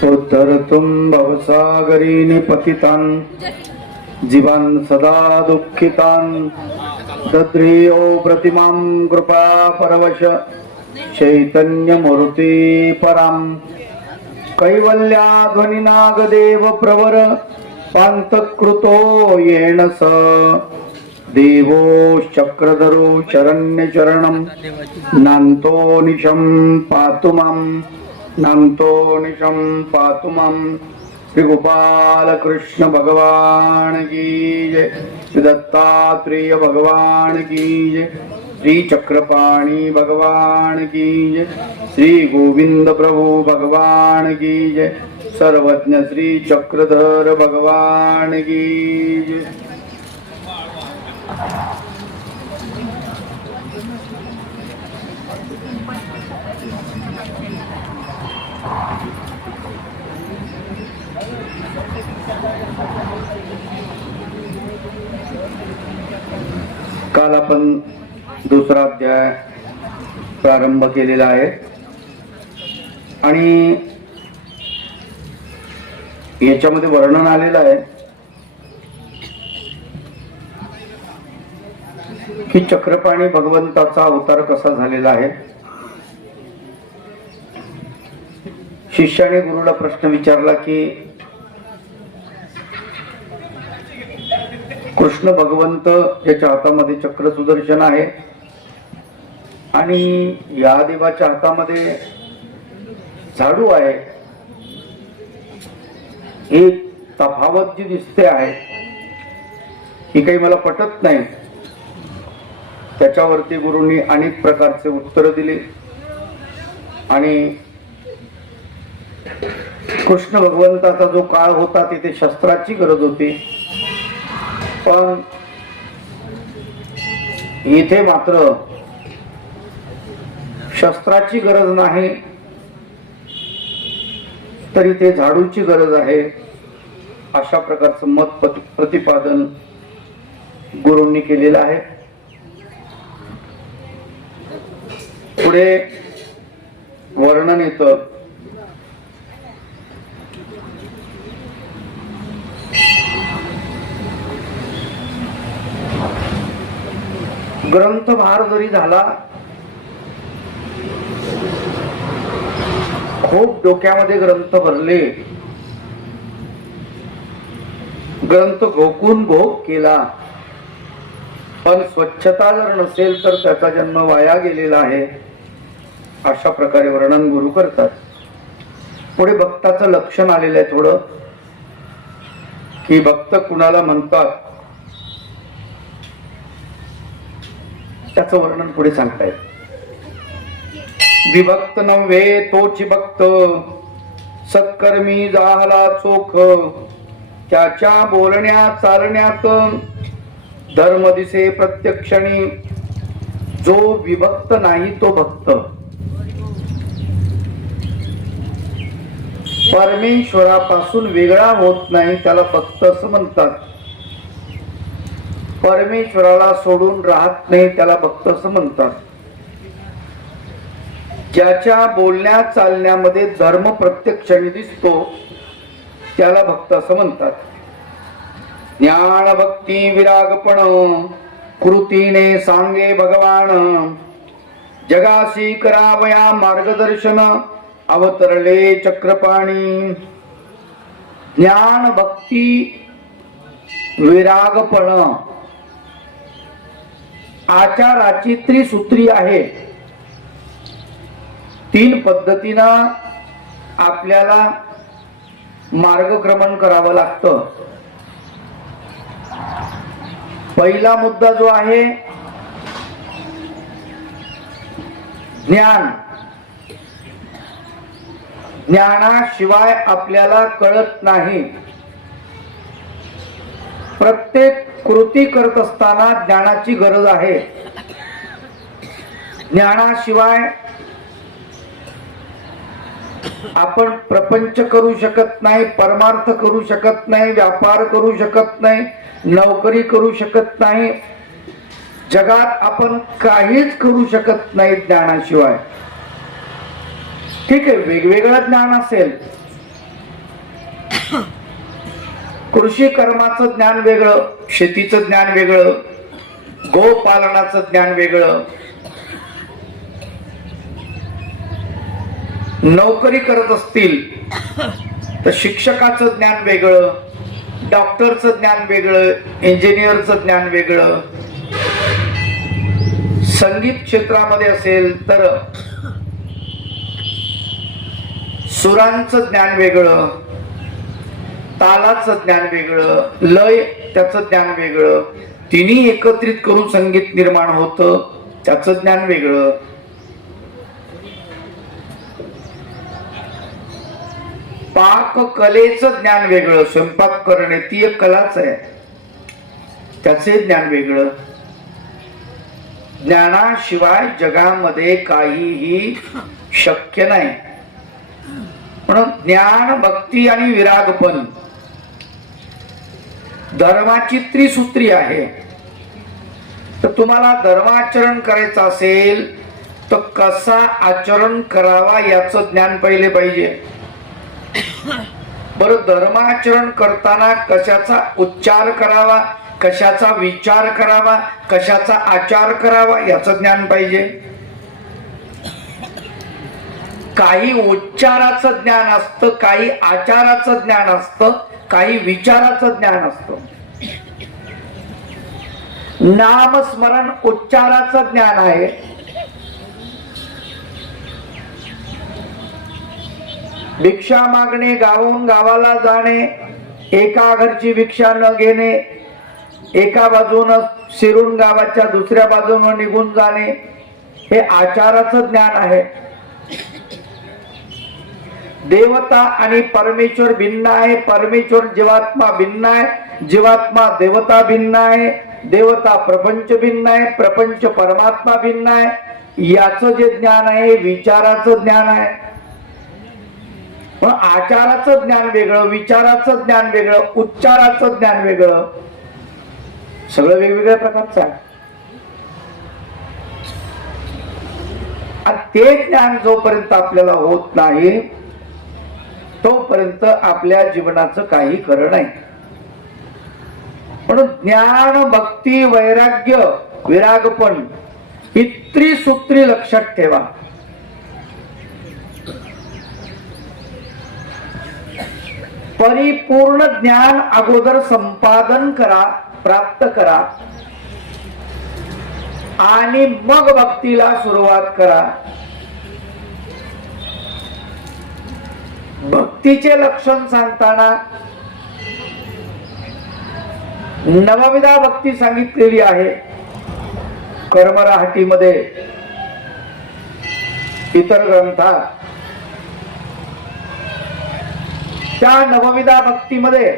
उद्धरतुं भवसागरी निपतितान् जीवान् सदा दुःखितान् दद्रियो प्रतिमां कृपा परवश चैतन्यमूर्ति परां कैवल्याध्वनिनागदेव प्रवर पान्तकृतो येन स देवो चक्रधरो शरण्यचरणं नान्तो निशं पातु मां नान्तो निशं पातु मां। श्री गोपाल कृष्ण भगवान की जय, श्री दत्तात्रेय भगवान की जय, श्री चक्रपाणी भगवान की जय, श्री गोविंद प्रभु भगवान की जय, सर्वज्ञ श्री चक्रधर भगवान की जय। काल आपण दुसरा अध्याय प्रारंभ केलेला आहे आणि याच्यामध्ये वर्णन आलेलं आहे की चक्रपाणी भगवंताचा अवतार कसा झालेला आहे। शिष्याने गुरुला प्रश्न विचारला की कृष्ण भगवंत याच्या हातामध्ये चक्र सुदर्शन आहे आणि या देवाच्या हातामध्ये झाडू आहे, एक तफावत जी दिसते आहे ही काही मला पटत नाही। त्याच्यावरती गुरुंनी अनेक प्रकारचे उत्तर दिले आणि कृष्ण भगवंताचा जो काळ होता तिथे शस्त्राची गरज होती, पण इथे मात्र शस्त्राची गरज नाही तरी ते झाडूची गरज आहे, अशा प्रकारचं मत प्रतिपादन गुरूंनी केलेलं आहे। पुढे वर्णन येतं ग्रंथ भार जरी झाला, खूप डोक्यामध्ये ग्रंथ भरले, ग्रंथ घोकून भोग केला, पण स्वच्छता जर नसेल तर त्याचा जन्म वाया गेलेला आहे, अशा प्रकारे वर्णन गुरु करतात। पुढे भक्ताचं लक्षण आलेलं आहे थोडं, की भक्त कुणाला म्हणतात त्याचं वर्णन पुढे सांगतायत। विभक्त नव्हे तोची भक्त, सत्कर्मी जाहला चोख, त्याच्या बोलण्या चालण्यात धर्म दिसे प्रत्यक्षणी, जो विभक्त नाही तो भक्त। परमेश्वरापासून वेगळा होत नाही त्याला भक्त असं म्हणतात। परमेश्वराला सोडून राहत नाही त्याला भक्त असं म्हणतात। ज्याच्या बोलण्या चालण्यामध्ये धर्म प्रत्यक्षाने दिसतो त्याला भक्त असं म्हणतात। ज्ञान भक्ती विरागपण कृतीने सांगे भगवान, जगाशी करावया मार्गदर्शन अवतरले चक्रपाणी। ज्ञान भक्ती विरागपण आचाराची त्रिसूत्री आहे। 3 पद्धतीनं आपल्याला मार्गक्रमण करावं लागतं। पहिला मुद्दा जो आहे ज्ञान, ज्ञानाशिवाय आपल्याला कळत नाही। प्रत्येक कृती करत असताना ज्ञानाची गरज आहे। ज्ञानाशिवाय आपण प्रपंच करू शकत नाही, परमार्थ करू शकत नाही, व्यापार करू शकत नाही, नोकरी करू शकत नाही, जगात आपण काहीच करू शकत नाही ज्ञानाशिवाय। ठीक आहे, वेगवेगळं ज्ञान असेल कृषी कर्माचं ज्ञान वेगळं, शेतीचं ज्ञान वेगळं, गोपालनाचं ज्ञान वेगळं, नोकरी करत असतील तर शिक्षकाचं ज्ञान वेगळं, डॉक्टरचं ज्ञान वेगळं, इंजिनियरचं ज्ञान वेगळं, संगीत क्षेत्रामध्ये असेल तर सुरांचं ज्ञान वेगळं, तालाचं ज्ञान वेगळं, लय त्याचं ज्ञान वेगळं, तिन्ही एकत्रित करून संगीत निर्माण होतं, त्याचं ज्ञान वेगळं. पाक कलेचं ज्ञान वेगळं, स्वयंपाक करणे ती एक कलाच आहे, त्याचे ज्ञान वेगळं. ज्ञानाशिवाय जगामध्ये काहीही शक्य नाही. म्हणून ज्ञान, भक्ती आणि विरागपण धर्माची त्रिसूत्री आहे. तर तुम्हाला धर्माचरण करायचं असेल तर कसा आचरण करावा याचं ज्ञान पहिले पाहिजे. बरं, धर्माचरण करताना कशाचा उच्चार करावा, कशाचा विचार करावा, कशाचा आचार करावा याचं ज्ञान पाहिजे. काही उच्चाराचं ज्ञान असतं, काही आचाराचं ज्ञान असतं, काही विचाराचं ज्ञान असतं. नामस्मरण उच्चाराचं ज्ञान आहे, भिक्षा मागणे, गावून गावाला जाणे, एका घरची भिक्षा न घेणे, एका बाजून शिरून गावाच्या दुसऱ्या बाजून निघून जाणे, हे आचाराचं ज्ञान आहे. देवता आणि परमेश्वर भिन्न आहे, परमेश्वर जीवात्मा भिन्न आहे, जीवात्मा देवता भिन्न आहे, देवता प्रपंच भिन्न आहे, प्रपंच परमात्मा भिन्न आहे. याचं जे ज्ञान आहे विचाराचं ज्ञान आहे. आचाराचं ज्ञान वेगळं, विचाराचं ज्ञान वेगळं, उच्चाराचं ज्ञान वेगळं, सगळं वेगवेगळ्या प्रकारचं आहे. आणि ते ज्ञान जोपर्यंत आपल्याला होत नाही तोपर्यंत आपल्या जीवनाचं काही खरं नाही. म्हणून ज्ञान, भक्ती, वैराग्य, विरागपण ही त्रिसूत्री लक्षात ठेवा. परिपूर्ण ज्ञान अगोदर संपादन करा, प्राप्त करा आणि मग भक्तीला सुरुवात करा. भक्तीचे लक्षण सांगताना नवविधा भक्ती सांगितलेली आहे कर्मराहटीमध्ये, इतर ग्रंथात. त्या नवविधा भक्तीमध्ये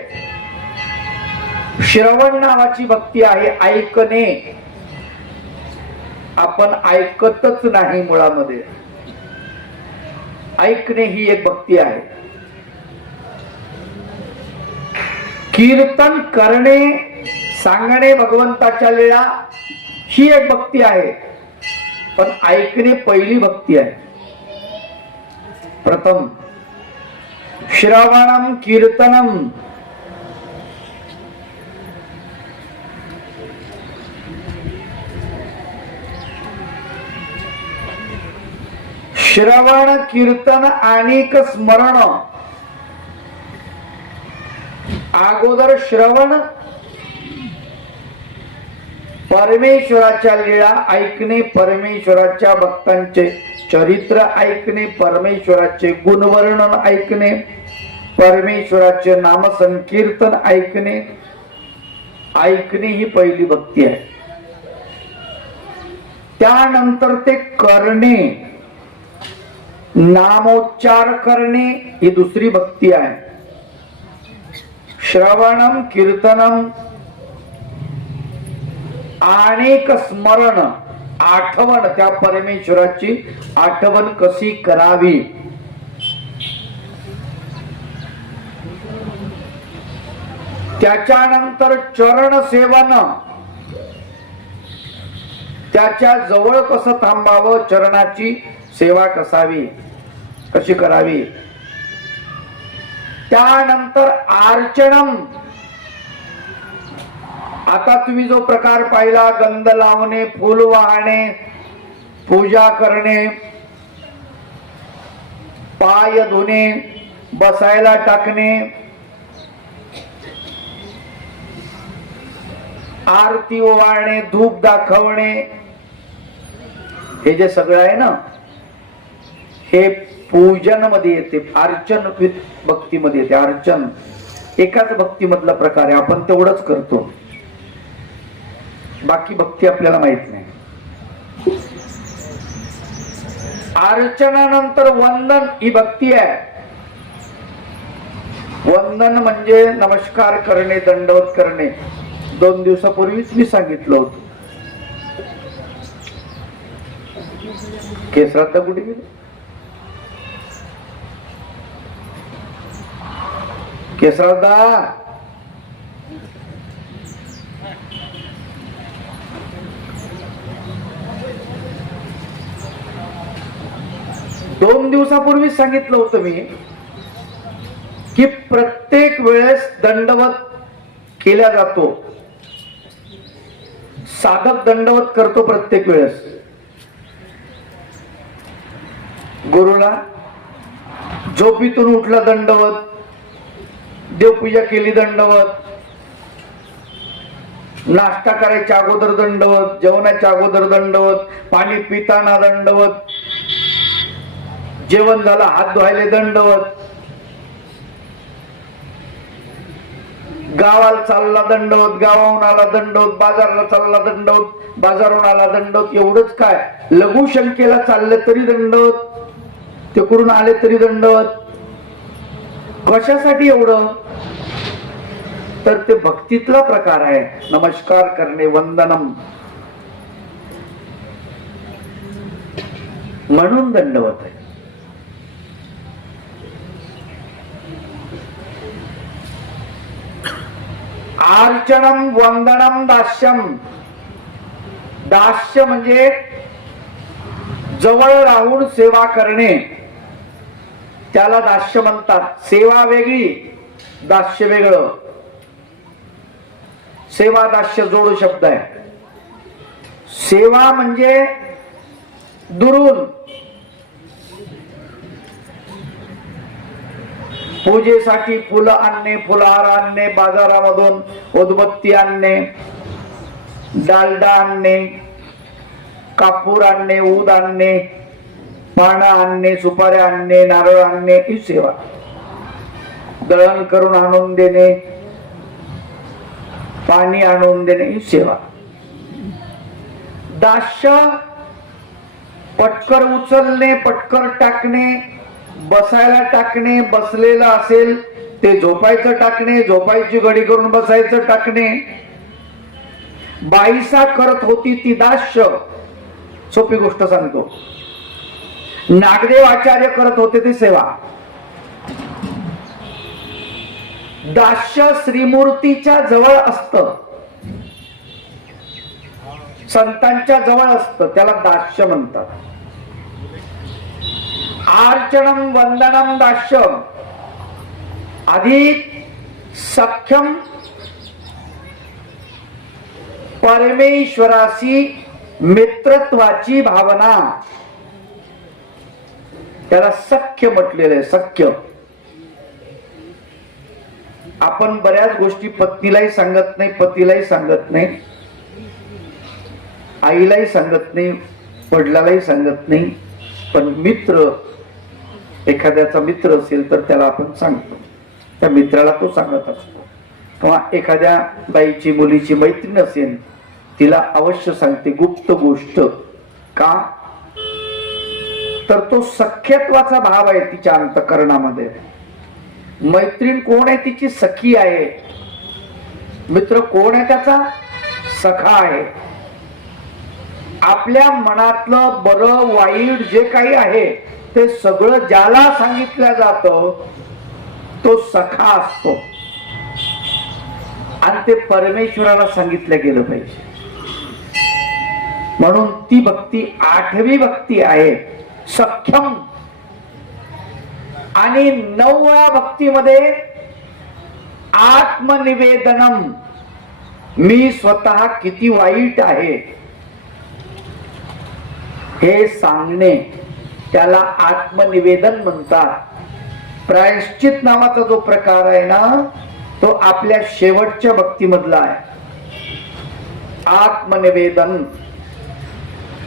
श्रवण नावाची भक्ती आहे, ऐकणे. आपण ऐकतच नाही, मुळामध्ये ऐकणे ही एक भक्ती आहे. कीर्तन करणे, सांगणे भगवंताच्या लीळा ही एक भक्ती आहे, पण ऐकणे पहिली भक्ती आहे. प्रथम श्रवणम कीर्तनम. श्रवण, कीर्तन आणि स्मरण. अगोदर श्रवण, परमेश्वराच्या लीळा ऐकणे, परमेश्वराच्या भक्तांचे चरित्र ऐकणे, परमेश्वराचे गुणवर्णन ऐकणे, परमेश्वराचे नामसंकीर्तन ऐकणे. ऐकणे ही पहिली भक्ती आहे. त्यानंतर ते करणे, नामोच्चार करणे ही दुसरी भक्ती आहे. श्रवणम, कीर्तनम आणि स्मरण, आठवण, त्या परमेश्वराची आठवण कशी करावी. त्याच्यानंतर चरण सेवन, त्याच्या जवळ कसं थांबावं, चरणाची सेवा कशी करावी. त्यानंतर अर्चनम. आता तुम्ही जो प्रकार पाहिला, गंध लावणे, फूल वाहणे, पूजा करणे, पाय धुणे, बसायला टाकणे, आरती ओवाळणे, धूप दाखवणे, हे जे सगळं आहे ना, हे पूजन मध्ये येते. अर्चन भक्ती मध्ये येते. अर्चन एकाच भक्ती मधला प्रकार आहे. आपण तेवढंच करतो, बाकी भक्ती आपल्याला माहित नाही. अर्चनानंतर वंदन ही भक्ती आहे. वंदन म्हणजे नमस्कार करणे, दंडवत करणे. 2 दिवसापूर्वीच मी सांगितलं होतं. केसरात कुठे गेले? केसरादा, दोन दिवसापूर्वीच सांगितलं होतं मी की प्रत्येक वेळेस दंडवत केला जातो. साधक दंडवत करतो प्रत्येक वेळेस. गुरुला झोपीतून उठला दंडवत, देवपूजा केली दंडवत, नाश्ता करायच्या अगोदर दंडवत, जेवणाच्या अगोदर दंडवत, पाणी पिताना दंडवत, जेवण झालं हात धुवायले दंडवत, गावाला चालला दंडवत, गावाहून आला दंडवत, बाजारला चालला दंडवत, बाजारहून आला दंडवत. एवढंच काय, लघुशंकेला चालले तरी दंडवत, तिकडून आले तरी दंडवत. कशासाठी एवढं? तर ते भक्तीतला प्रकार आहे. नमस्कार करणे, वंदनम, म्हणून दंडवत आहे. अर्चनम, वंदनम, दास्यम. दास्य म्हणजे जवळ राहून सेवा करणे, त्याला दास्य म्हणतात. सेवा वेगळी, दास्य वेगळं. सेवा दास्य जोड शब्द आहे. सेवा म्हणजे दुरून, पूजेसाठी फुलं आणणे, फुलहार आणणे, बाजारामधून उदबत्ती आणणे, डालडा आणणे, कापूर आणणे, ऊद आणणे, पानं आणणे, सुपाऱ्या आणणे, नारळ आणणे, ही सेवा. दळण करून आणून देणे, पाणी आणून देणे, ही सेवा. दास्य पटकर उचलणे, पटकर टाकणे, बसायला टाकणे, बसलेलं असेल ते झोपायचं टाकणे, झोपायची घडी करून बसायचं टाकणे. बाईसा करत होती ती दास्य. सोपी गोष्ट सांगतो. नागदेव आचार्य करत होते ती सेवा. दास्य श्रीमूर्तीच्या जवळ असतं, संतांच्या जवळ असतं, त्याला दास्य म्हणतात. अर्चनम, वंदनम, दास्यम. अधिक सख्यम परमेश्वराशी मित्रत्वाची भावना, त्याला सख्य म्हटलेलं आहे. सख्य. आपण बऱ्याच गोष्टी पत्नीलाही सांगत नाही, पतीलाही सांगत नाही, आईलाही सांगत नाही, वडिलालाही सांगत नाही. पण मित्र, एखाद्याचा मित्र असेल तर त्याला आपण सांगतो, त्या मित्राला तो सांगत असतो. किंवा एखाद्या बाईची, मुलीची मैत्रीण असेल, तिला अवश्य सांगते गुप्त गोष्ट. का? तर तो सख्यत्वाचा भाव आहे तिच्या अंतःकरणामध्ये. मैत्रीण कोण आहे? तिची सखी आहे. मित्र कोण आहे? त्याचा सखा आहे. आपल्या मनातलं बरं वाईट जे काही आहे ते सगळं ज्याला सांगितलं जातं तो सखा असतो, आणि ते परमेश्वराला सांगितलं गेलं पाहिजे. म्हणून ती भक्ती 8वी भक्ती आहे. सख्यम. आणि 9व्या भक्तीमध्ये आत्मनिवेदनम, मी स्वतः किती वाईट आहे हे सांगणे, त्याला आत्मनिवेदन म्हणतात. प्रायश्चित नावाचा जो प्रकार आहे ना, तो आपल्या शेवटच्या भक्तीमधला आहे. आत्मनिवेदन.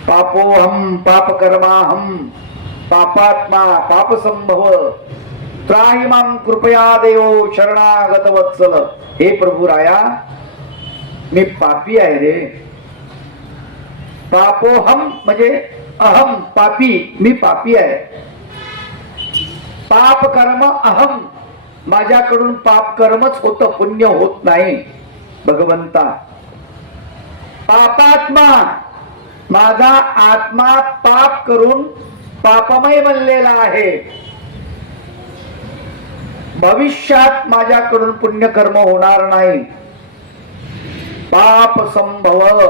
पापोहम पापकर्माहम पापात्मा पापसंभव त्राहि मां कृपया देव शरणागत वत्सल. हे प्रभू राया, मी पापी आहे रे. पापोहम म्हणजे अहम पापी, मी पापी आहे. पाप कर्म अहम, माझ्याकडून पाप कर्मच होत, पुण्य होत नाही भगवंता. पापात्मा, माझा आत्मा पाप करून पापमय बनलेला आहे. भविष्यात माझ्याकडून पुण्यकर्म होणार नाही. पाप संभव,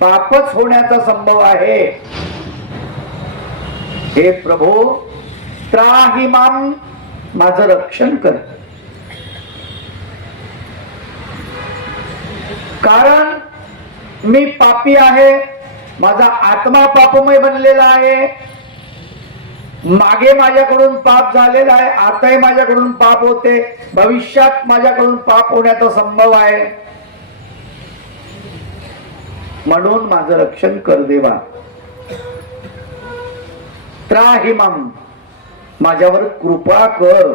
पापच होण्याचा संभव आहे. हे प्रभू, त्राहि मां, माझं रक्षण कर. कारण मी पापी आहे, माझा आत्मा पापमय बनलेला आहे. मागे माझ्याकडून पाप झालेला आहे, आताही माझ्याकडून पाप होते, भविष्यात माझ्याकडून पाप होण्याचा संभव आहे. म्हणून माझं रक्षण कर देवा. त्राहि मां, माझ्यावर कृपा कर.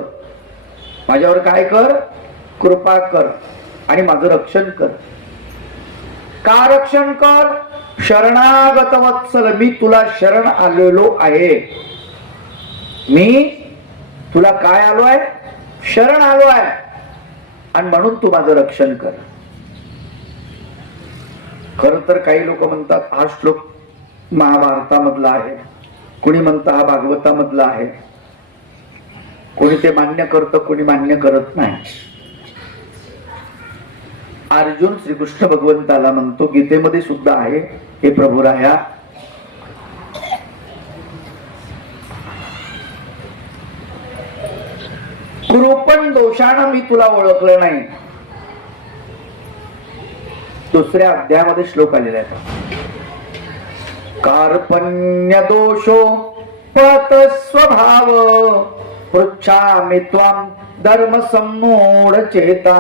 माझ्यावर काय कर? कृपा कर आणि माझं रक्षण कर. का रक्षण कर? शरणागत वत्सल, मी तुला शरण आलेलो आहे. मी तुला काय आलो आहे? शरण आलो आहे, आणि म्हणून तू माझं रक्षण कर. खर तर काही लोक म्हणतात हा श्लोक महाभारतामधला आहे, कोणी म्हणतं हा भागवतामधला आहे. कोणी ते मान्य करतं, कोणी मान्य करत नाही. अर्जुन श्रीकृष्ण भगवंताला म्हणतो, गीतेमध्ये सुद्धा आहे, हे प्रभुराया, कृपण दोषानं मी तुला ओळखलं नाही. दुसऱ्या अध्यायामध्ये श्लोक आलेला आहे. कार्पण्य दोषो पत स्वभाव पृच्छामि त्वां धर्म सम्मूढ चेता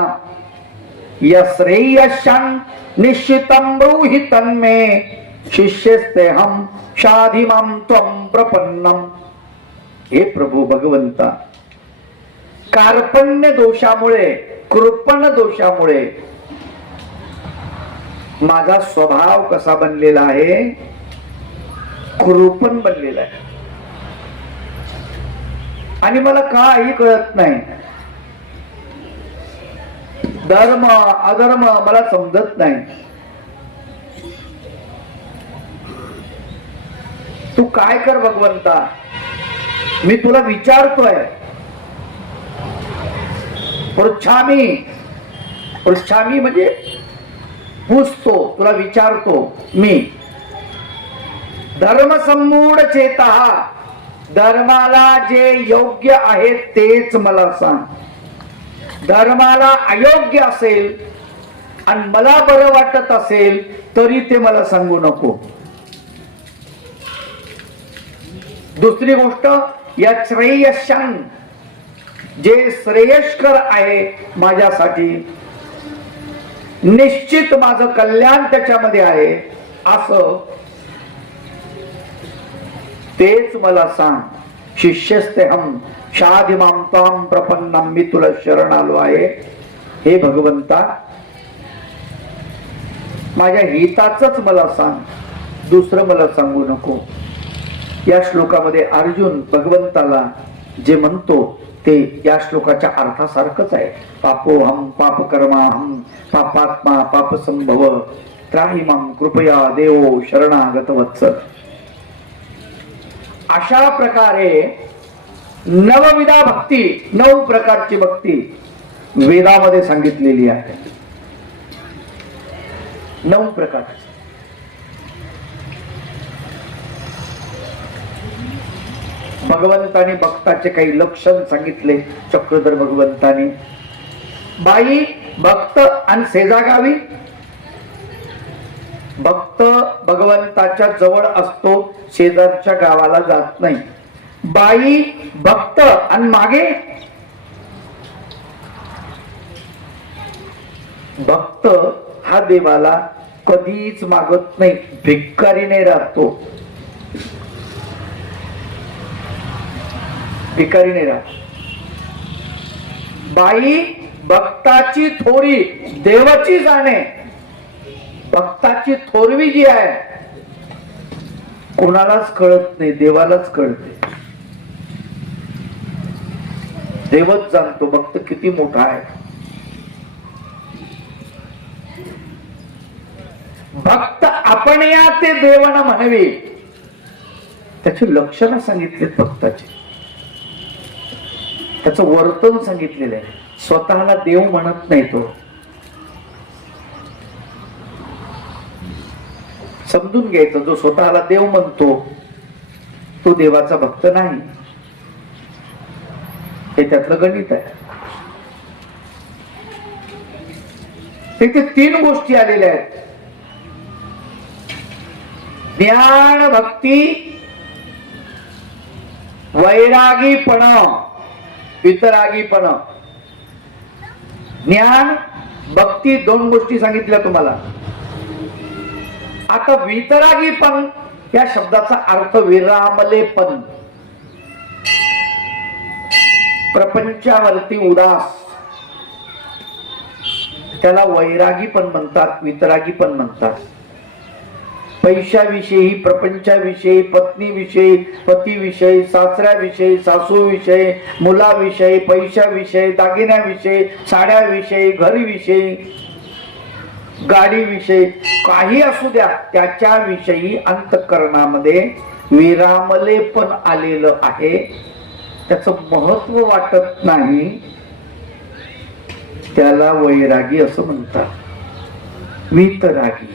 यश्रेयस्यान् निश्चितं ब्रूहि तन्मे शिष्यस्तेऽहं शाधि मां त्वं प्रपन्नम्. हे प्रभू भगवंता, कार्पण्य दोषामुळे, कृपण दोषामुळे माझा स्वभाव कसा बनलेला आहे? कृपण बनलेला आहे. आणि मला काही कळत नाही. धर्म अधर्म मला समजत नाही. तू काय कर भगवंता, मी तुला विचारतोय. पृच्छामी, पृच्छामी म्हणजे पूछतो, तुला विचारतो मी. धर्म सम्मूढ चेता, धर्माला जे योग्य आहे तेच मला सांग. धर्माला अयोग्य असेल आणि मला बरं वाटत असेल तरी ते मला सांगू नको. दुसरी गोष्ट, या श्रेयस्यान्, जे श्रेयस्कर आहे माझ्यासाठी, निश्चित माझं कल्याण त्याच्यामध्ये आहे, असं तेच मला सांग. शिष्यस्तेहम शाधि मां त्वां प्रपन्नम, मी तुला शरण आलो आहे. हे भगवंता, माझ्या हिताचंच मला सांग, दुसरं मला सांगू नको. या श्लोकामध्ये अर्जुन भगवंताला जे म्हणतो ते या श्लोकाच्या अर्थासारखंच आहे. पापोहम पापकर्माहम पापात्मा पापसंभव त्राहि मां कृपया देवो शरणागत वत्सल. अशा प्रकारे नवविधा भक्ती, 9 प्रकारची भक्ती वेदामध्ये सांगितलेली आहे. 9 प्रकारची. भगवंतानी भक्ताचे काही लक्षण सांगितले. चक्रधर भगवंतानी बाई भक्त आणि शेजागावी. भक्त भगवंताच्या जवळ असतो, शेजारच्या गावाला जात नाही. बाई भक्त आणि मागे भक्त हा देवाला कधीच मागत नाही, भिकारीने राहतो. भिकारीने राहतो. बाई भक्ताची थोरी देवाची जाणे. भक्ताची थोरवी जी आहे कोणालाच कळत नाही, देवालाच कळते. देवच जाणतो भक्त किती मोठा आहे. भक्त आपण या ते देवाना म्हणावे. त्याची लक्षणं सांगितलीत भक्ताची, त्याचं वर्तन सांगितलेलं आहे. स्वतःला देव म्हणत नाही तो. समजून घ्यायचं, जो स्वतःला देव म्हणतो तो देवाचा भक्त नाही, हे त्यातलं गणित आहे. तिथे 3 गोष्टी आलेल्या आहेत. ज्ञान भक्ती वैरागीपण वितरागीपण. ज्ञान भक्ती 2 गोष्टी सांगितल्या तुम्हाला. आता वितरागीपण या शब्दाचा अर्थ विरामलेपण, प्रपंचावरती उदास, त्याला वैरागी पण म्हणतात, वितरागी पण म्हणतात. पैशाविषयी, प्रपंचाविषयी, पत्नीविषयी, पतीविषयी, सासऱ्याविषयी, सासूविषयी, मुलाविषयी, पैशाविषयी, दागिन्याविषयी, साड्याविषयी, घरीविषयी, गाडीविषयी, काही असू द्या, त्याच्याविषयी अंतःकरणामध्ये विरामलेपण आलेलं आहे. त्याचं महत्व वाटत नाही, त्याला वैरागी असं म्हणतात. वितरागी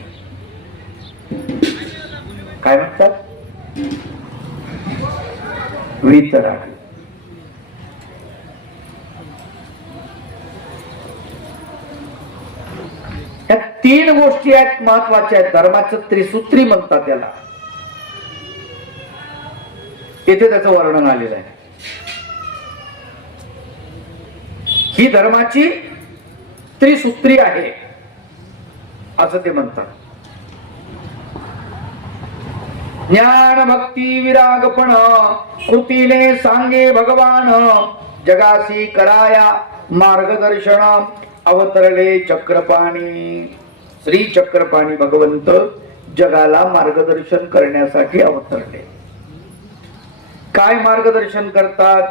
काय म्हणतात? वितरागी. या 3 गोष्टी आहेत महत्वाच्या आहेत. धर्माचं त्रिसूत्री म्हणतात त्याला. येथे त्याचं वर्णन आलेलं आहे. ही धर्माची त्रिसूत्री आहे असं ते म्हणतात. ज्ञान भक्ती विरागपण कृतीने सांगे भगवान. जगासी कराया मार्गदर्शन अवतरले चक्रपाणी. श्री चक्रपाणी भगवंत जगाला मार्गदर्शन करण्यासाठी अवतरले. काय मार्गदर्शन करतात?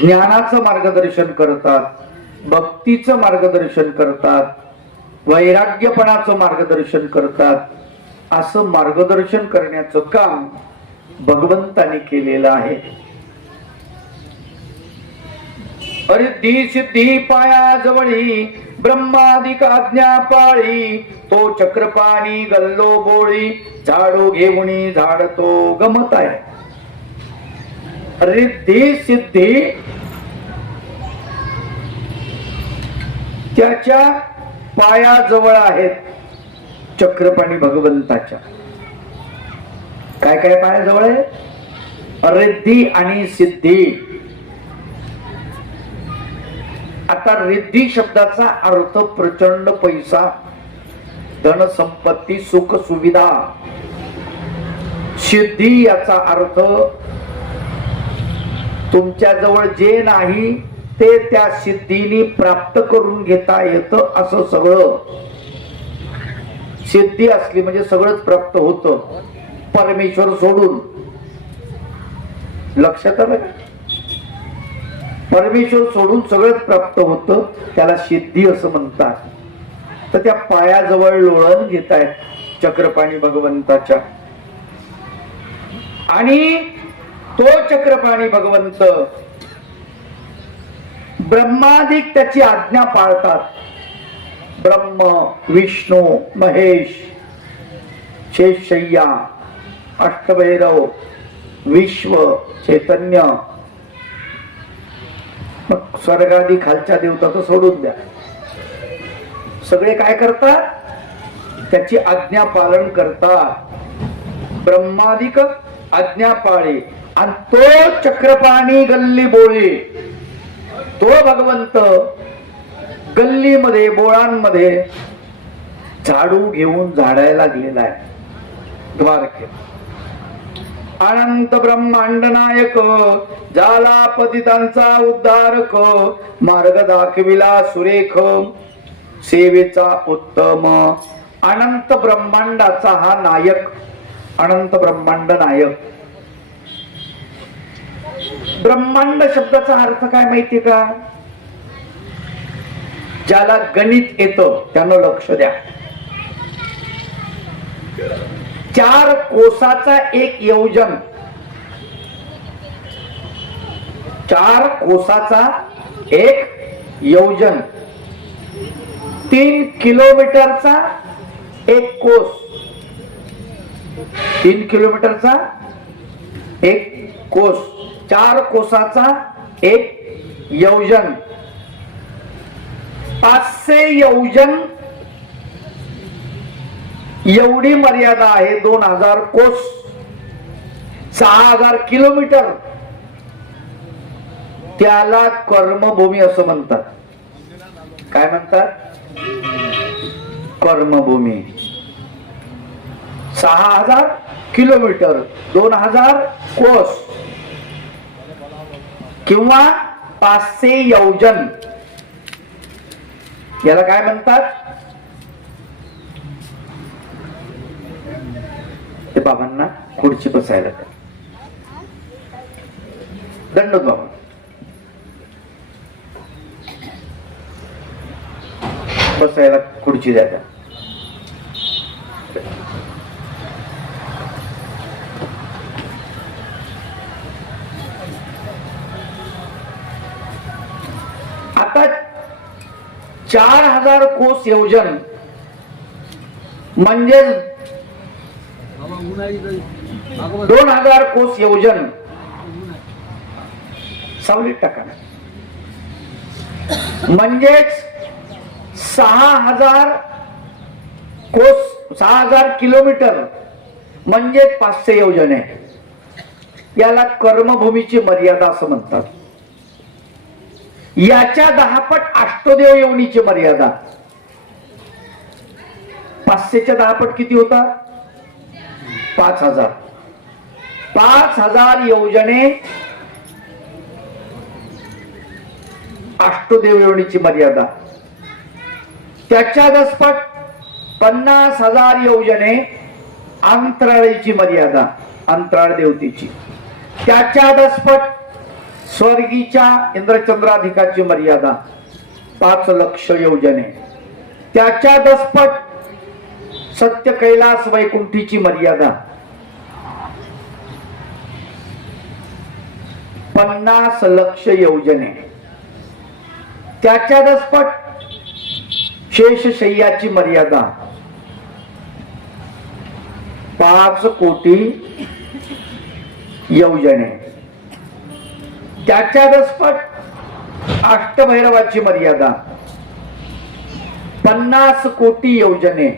ज्ञानाचं मार्गदर्शन करतात, भक्तीचं मार्गदर्शन करतात, वैराग्यपणाचं मार्गदर्शन करतात. असं मार्गदर्शन करण्याचं काम भगवंताने केलेलं आहे. रिद्धी सिद्धी पाया जवळी ब्रह्मादिक आज्ञा पाळी. तो चक्रपाणी गल्लो बोळी झाडो घेऊनी झाडतो गमत आहे. रिद्धी सिद्धी त्याच्या पायाजवळ आहेत. चक्रपाणी भगवंताच्या काय काय पायाजवळ आहे? रिद्धी आणि सिद्धी. आता रिद्धी शब्दाचा अर्थ प्रचंड पैसा, धन संपत्ती, सुख सुविधा. सिद्धी याचा अर्थ तुमच्या जवळ जे नाही ते त्या सिद्धीने प्राप्त करून घेता येतं असं सगळं. सिद्धी असली म्हणजे सगळंच प्राप्त होतं, परमेश्वर सोडून. लक्षात आलं? परमेश्वर सोडून सगळंच प्राप्त होतं, त्याला सिद्धी असं म्हणतात. तर त्या पायाजवळ लोळण घेत आहेत चक्रपाणी भगवंताच्या. आणि तो चक्रपाणी भगवंत ब्रह्मादिक त्याची आज्ञा पाळतात. ब्रह्म, विष्णू, महेश, शेषशय्या, अष्टभैरव, विश्व चैतन्य, मग स्वर्गादी खालच्या देवता तर सोडून द्या, सगळे काय करतात? त्याची आज्ञा पालन करतात. ब्रह्मादिक आज्ञा पाळे आणि तो चक्रपाणी गल्ली बोळे, तो भगवंत गल्लीमध्ये बोळांमध्ये झाडू घेऊन झाडायला लागलेला आहे द्वारकेत. अनंत ब्रह्मांड नायक, जाला पतितांचा उद्धारक, मार्ग दाखविला सुरेख, सेवेचा उत्तम. अनंत ब्रह्मांडाचा हा नायक, अनंत ब्रह्मांड नायक. ब्रह्मांड शब्दाचा अर्थ काय माहितीये का? ज्याला गणित येतं त्यानं लक्ष द्या. 4 कोसाचा एक योजन, 4 कोसाचा एक योजन, 3 किलोमीटरचा एक कोस, 3 किलोमीटरचा एक कोस, 4 कोसाचा एक योजन, 500 योजन एवढी मर्यादा आहे. 2000 कोस, 6000 किलोमीटर, त्याला कर्मभूमी असं म्हणतात. काय म्हणतात? कर्मभूमी. 6000 किलोमीटर, 2000 कोस किंवा 500 योजन, याला काय म्हणतात? ते बाबांना खुर्ची बसायला द्या. दंडोत बाबा. बसायला खुर्ची द्या. आता 4000 कोस योजन म्हणजे 2000 कोस योजन. सावलीत टाका. म्हणजेच 6000 कोस, 6000 किलोमीटर म्हणजे 500 योजन आहे. याला कर्मभूमीची मर्यादा असं म्हणतात. याच्या 10 पट अष्टदेव योनीची मर्यादा. 500च्या 10 पट किती होता? 5000. 5000 योजने अष्टदेव योनीची मर्यादा. त्याच्या 10 पट 50,000 योजने अंतराळीची मर्यादा, अंतराळ देवतेची. त्याच्या 10 पट स्वर्गीच्या इंद्रचंद्राधिकाची मर्यादा 5 लक्ष योजने. त्याच्या 10 पट सत्य कैलास वैकुंठीची मर्यादा 50 लक्ष योजने. त्याच्या 10 पट शेषशय्याची मर्यादा 5 कोटी योजने. त्याच्या 10 पट अष्टभैरवाची मर्यादा 50 कोटी योजने.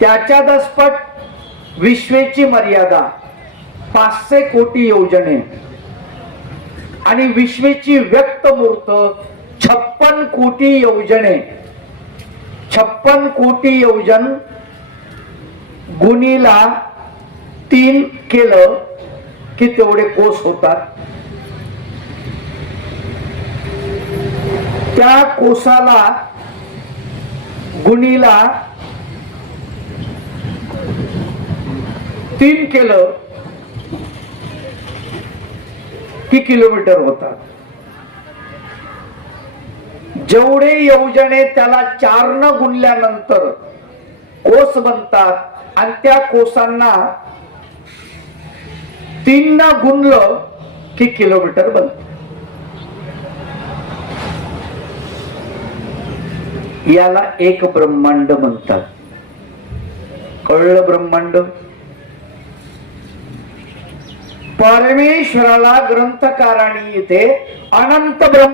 त्याच्या 10 पट विश्वेची मर्यादा 500 कोटी योजने. आणि विश्वेची व्यक्त मूर्त 56 कोटी योजने. 56 कोटी योजन गुणीला 3 केलं की तेवढे कोस होतात. त्या कोसाला गुणीला 3 केलं की किलोमीटर होतात. जेवढे योजने त्याला 4 न गुणल्यानंतर कोस बनतात आणि त्या कोसांना 3 न गुणलं की किलोमीटर बनत. याला एक ब्रह्मांड म्हणतात. कळलं? ब्रह्मांड परमेश्वराला ग्रंथकाराने इथे अनंत ब्रह्म